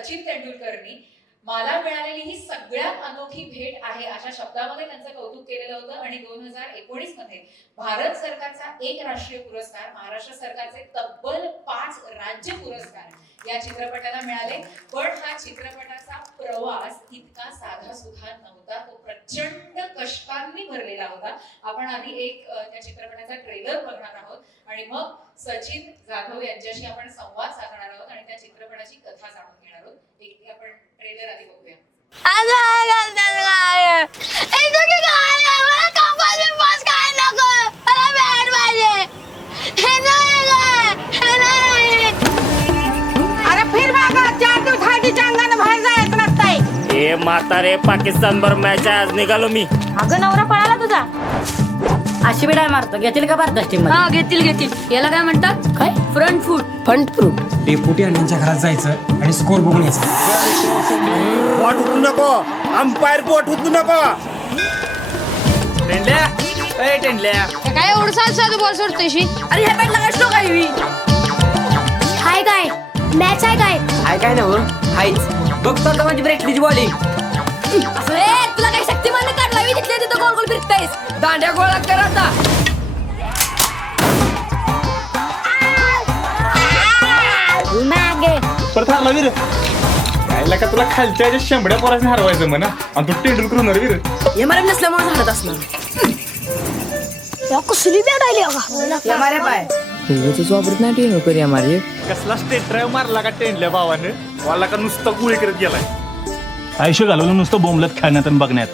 सचिन तेंडुलकरनी मला मिळालेली ही सगळ्यात अनोखी भेट आहे अशा शब्दामध्ये त्यांचं कौतुक केलेलं होतं. आणि 2019 मध्ये भारत सरकारचा एक राष्ट्रीय पुरस्कार, महाराष्ट्र सरकारचे तब्बल 5 राज्य पुरस्कार या चित्रपटाला मिळाले. पण हा चित्रपटाचा प्रवास इतका साधा सुद्धा नव्हता, तो प्रचंड कष्टांनी भरलेला होता. आपण आधी एक त्या चित्रपटाचा ट्रेलर बघणार आहोत आणि मग सचिन जाधव यांच्याशी आपण संवाद साधणार आहोत आणि त्या चित्रपटाची कथा जाणून घेणार आहोत. एक आपण ट्रेलर आधी बघूया. हे म्हातारे पाकिस्तान बर मॅच आहे, आज निघालो मी. अगं नवरा पळाला तुझा. अशी बिडाय मारतो, घेतील का भारत टीम? हा घेतील. याला काय म्हणतात? काय? फ्रंट फूट. फ्रंट फूट. डेपुटी आणि त्यांच्या घरात जायचं आणि स्कोर बघून यायचं. पोट उठू नको, अंपायर पोट उठू नको. टेंडल्या काय एवढं साधं बॉल सोडतोयशी? अरे ह्या बॅटला काय स्ट्रोक आहे? हाय काय मॅच आहे काय? हाय काय ना हायच बघतो आता माझी ब्रेकलीची बॉलिंग. तुला काही शक्तिमान काढला मी तिथल्या तिथं गोल गोल फिरतायस. दांड्या गोळा कर आता. मागे परत हरला वीर. काय का तुला खालच्या शेंबड्या पोराने हरवायचं म्हणा आणि तू टेंडुलकर होणार वीर. एमआरएफ नसल्यामुळे झालं असणार. कसली बॅट आली एमआरएफ आहे. वापरत नाही टेंडुलकर एमआरएफ. कसला स्टेट ड्राईव्ह मारला का टेंडल्या भावाने, मला का नुसतं गुळी करत गेलाय. आयुष्य घालवलं नुसतं बोंबलत खेळण्यात आणि बघण्यात.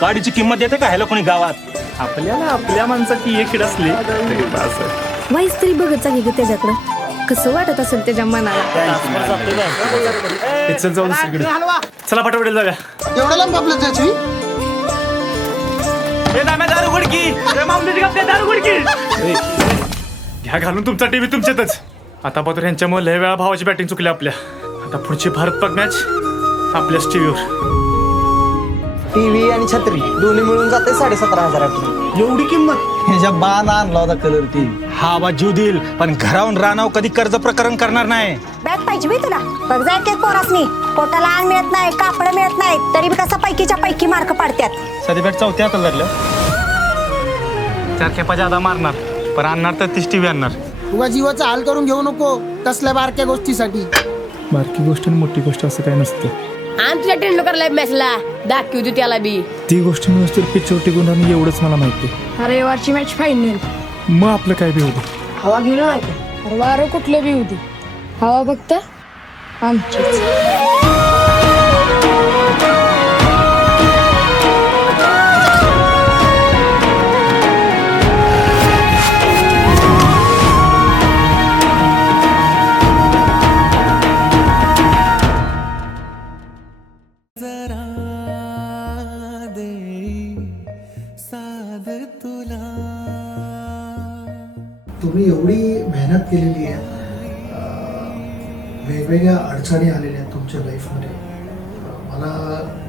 गाडीची किंमत देते का ह्याला कोणी गावात? आपल्याला आपल्या माणसाची एक असली तरी बास आहे. वाईस तरी बघत चांगली ग त्याच्याकडं. कसं वाटत असेल त्याच्या मनाला. चल जाऊ दुसरीकडे. चला पटापट जागा. एवढं लांब आपलं त्याची घ्या घालून तुमचा टीव्ही तुमच्यातच. आता पात्र यांच्यामुळे लय वेळा भावाची बॅटिंग चुकली आपल्या. आता पुढची भारत पाक मॅच आपल्याच टीव्हीवर. टीव्ही आणि छत्री दोन्ही मिळून जाते 17,500. एवढी किंमत? ह्याच्या बाण आणला होता कलर ती. हा बा जीव देईल, पण घरावून राहणार कधी कर्ज प्रकरण करणार नाही. बॅग पाहिजे मी तुला. बघ जा एक पोरासनी पोटाला आण मिळत नाही, कापड मिळत नाही, तरी बी कसा पैकीच्या पैकी मार्क पाडतात. सध्या बॅट चौथ्या हातात धरलं. 4 खेपा जादा मारणार, पण आणणार तर 30 टीव्ही आणणार. उगा जीवाचा हाल करून घेऊ नको कसल्या बारक्या गोष्टीसाठी. बारकी गोष्ट आणि मोठी गोष्ट असं काही नसतं. आमच्या टेंडुलकरला मॅचला दाखवू तू त्याला बी. ती गोष्ट व्यवस्थित पिचवर टिकून राहणं एवढंच मला माहिती. अरे वारची मॅच फायनल. मग आपलं काय बी होतं. हवा घेऊन नाही का? अरे वारं कुठलं बी होती. हवा फक्त आमचीच. तुम्ही एवढी मेहनत केलेली आहे, वेगवेगळ्या अडचणी आलेल्या आहेत तुमच्या लाईफमध्ये. मला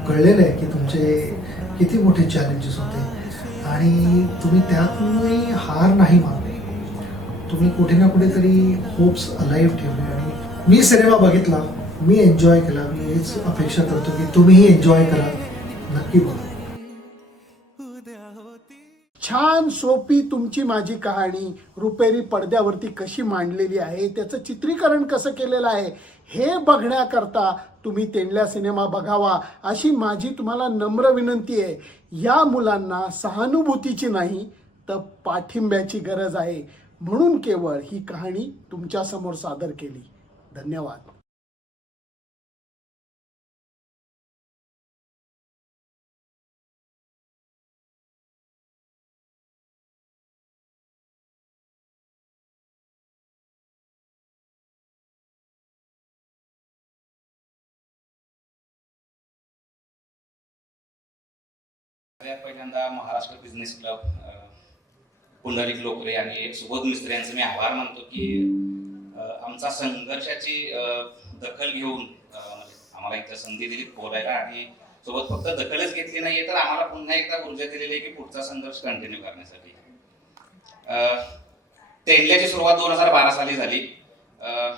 कळलेलं आहे की तुमचे किती मोठे चॅलेंजेस होते आणि तुम्ही त्यातूनही हार नाही मानली. तुम्ही कुठे ना कुठेतरी होप्स अलाइव्ह ठेवले आणि मी सिनेमा बघितला, मी एन्जॉय केला. मी हेच अपेक्षा करतो की तुम्हीही एन्जॉय करा. नक्की बघा. छान सोपी तुमची माझी कहाणी रुपेरी पडद्यावरती कशी मांडलेली आहे, त्याचं चित्रीकरण कसं केलेलं आहे हे बघण्याकरता तुम्ही तेंडल्या सिनेमा बघावा अशी माझी तुम्हाला नम्र विनंती आहे. या मुलांना सहानुभूतीची नाही तर पाठिंब्याची गरज आहे, म्हणून केवळ ही कहाणी तुमच्यासमोर सादर केली. धन्यवाद. पहिल्यांदा महाराष्ट्र बिझनेस क्लब, पुंडलिक लोकरे आणि सुबोध मिस्त्री यांचे मी आभार मानतो की आमचा संघर्षाची दखल घेऊन आम्हाला इथं संधी दिली बोलायला. आणि सोबत फक्त दखलच घेतली नाहीये तर आम्हाला पुन्हा एकदा ऊर्जा दिलेली आहे की पुढचा संघर्ष कंटिन्यू करण्यासाठी. तेंडल्याची सुरुवात 2012 साली झाली.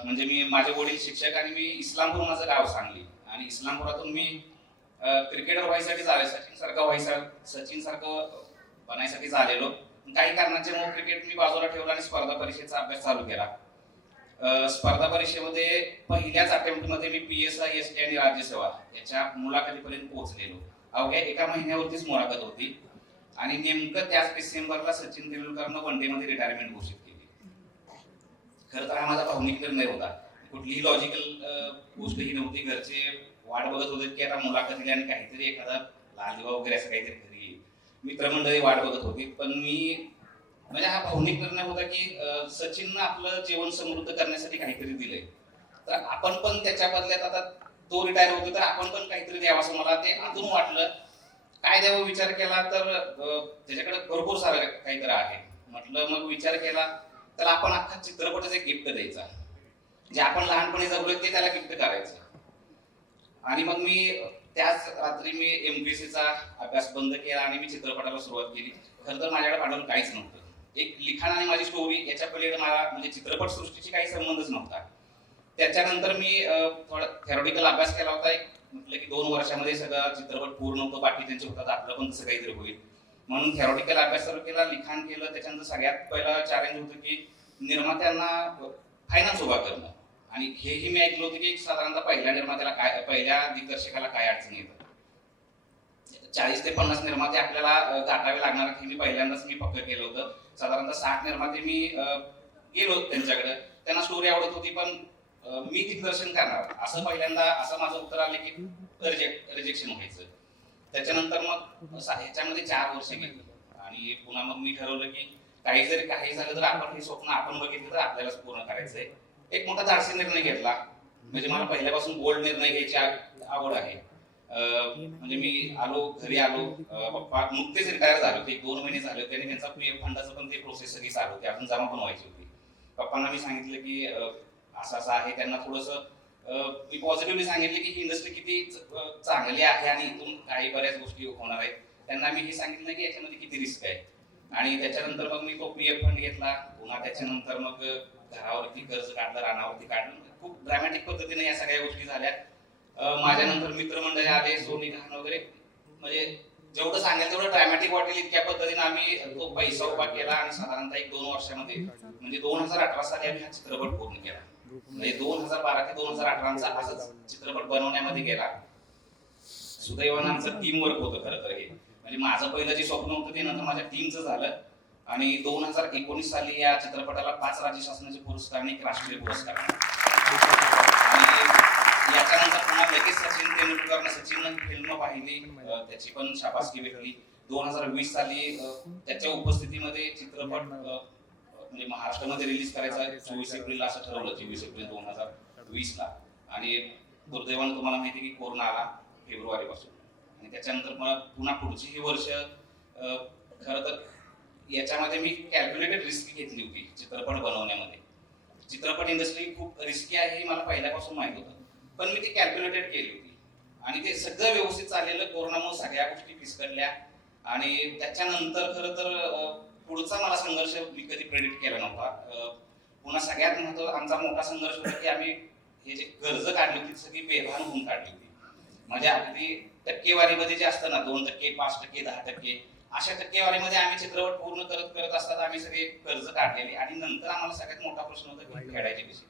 म्हणजे मी माझे वडील शिक्षक आणि मी इस्लामपूर माझं गाव सांगली. आणि इस्लामपुरातून मी क्रिकेटर व्हायसाठी झाले, सचिन सारखं बनायसाठी झालेलो. काही कारणाच्यामुळे क्रिकेट मी बाजूला ठेवलं आणि स्पर्धा परीक्षेचा अभ्यास चालू केला. स्पर्धा परीक्षेमध्ये पहिल्याच अटेम्प्टमध्ये मी PSI, ST आणि राज्यसेवा याच्या मुलाखतीपर्यंत पोहोचलेलो. अवघ्या एका महिन्यावरतीच मुलाखत होती आणि नेमकं त्याच डिसेंबरला सचिन तेंडुलकरनं वन डे मध्ये रिटायरमेंट घोषित केली. खरं तर हा माझा भावनिक निर्णय होता. कुठलीही लॉजिकल गोष्ट ही नव्हती. घरचे वाट बघत होते की आता मुलाखत आणि काहीतरी एखादा लाल दिवा वगैरे असं काहीतरी घरी येईल. मित्रमंडळी वाट बघत होती. पण मी म्हणजे हा भावनिक निर्णय होता की सचिननं आपलं जीवन समृद्ध करण्यासाठी काहीतरी दिलंय, तर आपण पण त्याच्या बदल्यात आता तो रिटायर होतो तर आपण पण काहीतरी द्यावं असं मला ते आतून वाटलं. काय द्यावं विचार केला तर त्याच्याकडे भरपूर सारं काहीतरी आहे म्हटलं. मग विचार केला तर आपण अख्खा चित्रपटाचं एक गिफ्ट द्यायचा, जे आपण लहानपणी जगलोय ते त्याला गिफ्ट करायचं. आणि मग मी त्याच रात्री मी MPSCचा अभ्यास बंद केला आणि मी चित्रपटाला सुरुवात केली. खरं तर माझ्याकडे पाठवून काहीच नव्हतं. एक लिखाण आणि माझी स्टोरी याच्या पलीकडे मला म्हणजे चित्रपट सृष्टीची काही संबंधच नव्हता. त्याच्यानंतर मी थोडा थेरॉटिकल अभ्यास केला होता. म्हटलं की 2 वर्षामध्ये सगळा चित्रपट पूर्ण होतो, बाकी त्यांचे होतात, आपलं पण तसं काहीतरी होईल म्हणून थेरॉटिकल अभ्यास चालू केला, लिखाण केलं. त्याच्यानंतर सगळ्यात पहिला चॅलेंज होतं की निर्मात्यांना फायनान्स उभा करणं. आणि हेही मी ऐकलं होतं की साधारणतः पहिल्या दिग्दर्शकाला काय अडचण येतात. 40 ते 50 निर्माते आपल्याला गाठावे लागणार हे मी पहिल्यांदाच पक्क केलं होतं. साधारणतः 60 निर्माते मी गेलो त्यांच्याकडे. त्यांना स्टोरी आवडत होती पण मी दिग्दर्शन करणार असं पहिल्यांदा असं माझं उत्तर आलं की रिजेक्शन व्हायचं. त्याच्यानंतर मग ह्याच्यामध्ये 4 वर्ष गेली आणि पुन्हा मग मी ठरवलं की काही झालं तर आपण हे स्वप्न आपण बघितलं तर आपल्यालाच पूर्ण करायचंय. एक मोठा धाडसी निर्णय घेतला. म्हणजे मला पहिल्यापासून बोल्ड निर्णय घ्यायची आवड आहे. म्हणजे मी घरी आलो, पप्पा नुकतेच रिटायर झाले होते, 1-2 महिने झाले होते आणि त्यांचा PF फंडाचं पण ते प्रोसेस सगळी चालू होती, अजून जमा पण व्हायची होती. पप्पांना मी सांगितलं की असं आहे. त्यांना थोडंसं मी पॉझिटिव्हली सांगितलं की ही इंडस्ट्री किती चांगली आहे आणि इथून काही बऱ्याच गोष्टी होणार आहेत. त्यांना मी हे सांगितलं की याच्यामध्ये किती रिस्क आहे. आणि त्याच्यानंतर मग मी तो PF फंड घेतला. पुन्हा त्याच्यानंतर मग घरावरती कर्ज काढलं, रानावरती काढलं. खूप ड्रॅमॅटिक पद्धतीने या सगळ्या गोष्टी झाल्या. माझ्यानंतर मित्रमंडळी आले, सोनी घाण वगैरे, म्हणजे जेवढं सांगेल तेवढं ड्रॅमॅटिक वाटेल इतक्या पद्धतीने आम्ही तो पैसा उभा केला आणि साधारणतः 1-2 वर्षामध्ये म्हणजे 2018 साली आम्ही हा चित्रपट पूर्ण केला. म्हणजे 2012 ते 2018 असाच चित्रपट बनवण्यामध्ये गेला. सुदैवानं आमचं टीम वर्क होतं खरं तर हे. म्हणजे माझं पहिलं जे स्वप्न होतं ते नंतर माझ्या टीमचं झालं. आणि 2019 साली या चित्रपटाला 5 राज्य शासनाचे पुरस्कार आणि 1 राष्ट्रीय पुरस्कार. आणि याच्यानंतर पुन्हा लगेच सचिन तेंडुलकरनं सचिन फिल्म पाहिली, त्याची पण शाबासकी भेटली. 2020 साली त्याच्या उपस्थितीमध्ये चित्रपट म्हणजे महाराष्ट्रामध्ये रिलीज करायचा 24 एप्रिलला असं ठरवलं, 24 एप्रिल 2020ला. आणि दुर्दैवानं तुम्हाला माहिती की कोरोना आला फेब्रुवारीपासून. आणि त्याच्यानंतर मला पुन्हा पुढची ही वर्ष खरं तर याच्यामध्ये मी कॅल्क्युलेटेड रिस्क घेतली होती चित्रपट बनवण्यामध्ये. चित्रपट इंडस्ट्री खूप रिस्की आहे हे मला पहिल्यापासून माहित होतं, पण मी ती कॅल्क्युलेटेड केली होती आणि ते सगळं व्यवस्थित चाललेलं. कोरोनामुळे सगळ्या गोष्टी फिसकटल्या आणि त्याच्यानंतर खरं तर पुढचा मला संघर्ष मी कधी प्रेडिक्ट केला नव्हता. पुन्हा सगळ्यात महत्त्वाचा आमचा मोठा संघर्ष होता की आम्ही हे जे कर्ज काढली होती सगळी बेभान होऊन काढली होती. म्हणजे अगदी टक्केवारीमध्ये जे असतं ना 2%, 5%, 10%, अशा टक्केवारीमध्ये आम्ही चित्रपट पूर्ण करत असतात आम्ही सगळे कर्ज काढलेले. आणि नंतर आम्हाला सगळ्यात मोठा प्रश्न होता की फेडायचे कसे,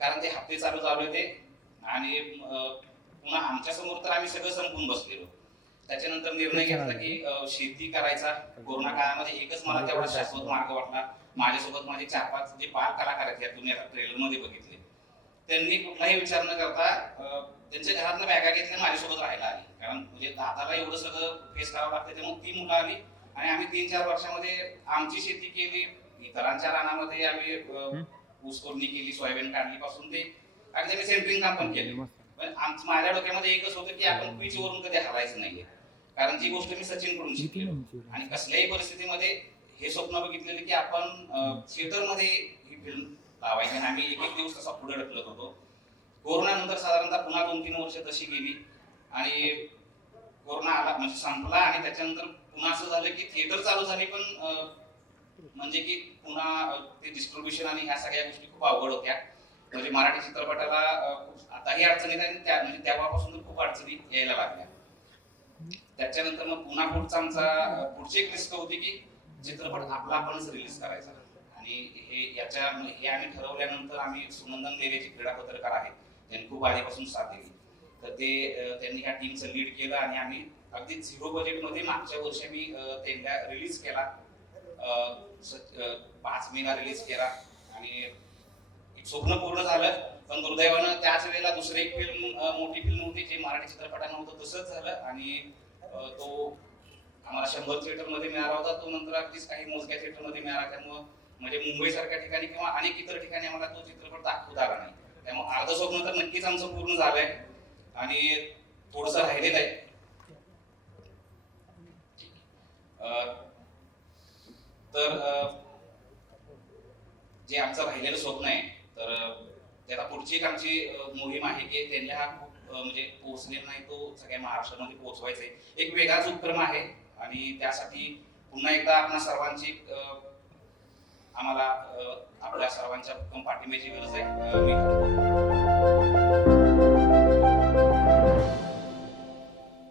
कारण ते हप्ते चालू होते आणि पुन्हा आमच्या समोर तर आम्ही सगळं संपून बसलेलो. त्याच्यानंतर निर्णय घेतला की शेती करायचा. कोरोना काळामध्ये एकच मला तेवढा शाश्वत मार्ग वाटला. माझ्यासोबत माझे 4-5 जे बाल कलाकार आहेत, तुम्ही आता ट्रेलर मध्ये बघितले, त्यांनी कुठलाही विचार न करता त्यांच्या घरातनं बॅगा घेतल्या माझ्यासोबत राहायला आली. कारण म्हणजे दादाला एवढं सगळं फेस करावं लागतं, त्यामुळे ती मुलं आली आणि आम्ही 3-4 वर्षामध्ये आमची शेती केली. इतरांच्या रानामध्ये आम्ही ऊसतोडणी केली, सोयाबीन काढली पासून ते अगदी आम्ही सेंटरिंग काम पण केलं. पण माझ्या डोक्यामध्ये एकच होतं की आपण पिचवरून कधी हरायचं नाहीये, कारण जी गोष्ट मी सचिनकडून शिकली आणि कसल्याही परिस्थितीमध्ये हे स्वप्न बघितलेलं की आपण थिएटरमध्ये ही फिल्म लावायची. आणि आम्ही एक दिवस तसा पुढे ढकलत होतो. कोरोना नंतर साधारणतः पुन्हा 2-3 वर्ष तशी गेली आणि कोरोना आला म्हणजे संपला. आणि त्याच्यानंतर पुन्हा असं झालं की थिएटर चालू झाली, पण म्हणजे की पुन्हा ते डिस्ट्रीब्युशन आणि ह्या सगळ्या गोष्टी खूप अवघड होत्या. म्हणजे मराठी चित्रपटाला खूप आताही अडचणी आहेत आणि म्हणजे तेव्हापासून तर खूप अडचणी यायला लागल्या. त्याच्यानंतर मग पुन्हा पुढची एक रिस्क होती की चित्रपट आपला आपणच रिलीज करायचा. आणि हे आम्ही ठरवल्यानंतर आम्ही सुनंदन लेले जे क्रीडा पत्रकार आहेत त्यांनी खूप आधीपासून साथ दिली. तर त्यांनी ह्या टीमचं लीड केलं आणि आम्ही अगदी 0 बजेटमध्ये मागच्या वर्षी मी त्यांना रिलीज केला. 5 मेला रिलीज केला आणि एक स्वप्न पूर्ण झालं. पण दुर्दैवानं त्याच वेळेला दुसरी एक मोठी फिल्म होती जे मराठी चित्रपटानं होतं तसंच झालं आणि तो आम्हाला 100 थिएटरमध्ये मिळाला होता. तो नंतर अगदीच काही मोजक्या थिएटरमध्ये मिळाला. त्यामुळं म्हणजे मुंबईसारख्या ठिकाणी किंवा अनेक इतर ठिकाणी आम्हाला तो चित्रपट दाखवता आला नाही. त्यामुळे अर्ध स्वप्न तर नक्कीच आमचं पूर्ण झालंय आणि थोडंसं राहिलेलं आहे. तर जे आमचं राहिलेलं स्वप्न आहे तर ते आता पुढची एक आमची मोहीम आहे की त्यांना हा खूप म्हणजे पोहोचलेला नाही तो सगळ्या महाराष्ट्रामध्ये पोहोचवायचा आहे. एक वेगळाच उपक्रम आहे आणि त्यासाठी पुन्हा एकदा आपल्या सर्वांची आम्हाला आपल्या सर्वांच्या पाठिंब्याची गरज आहे.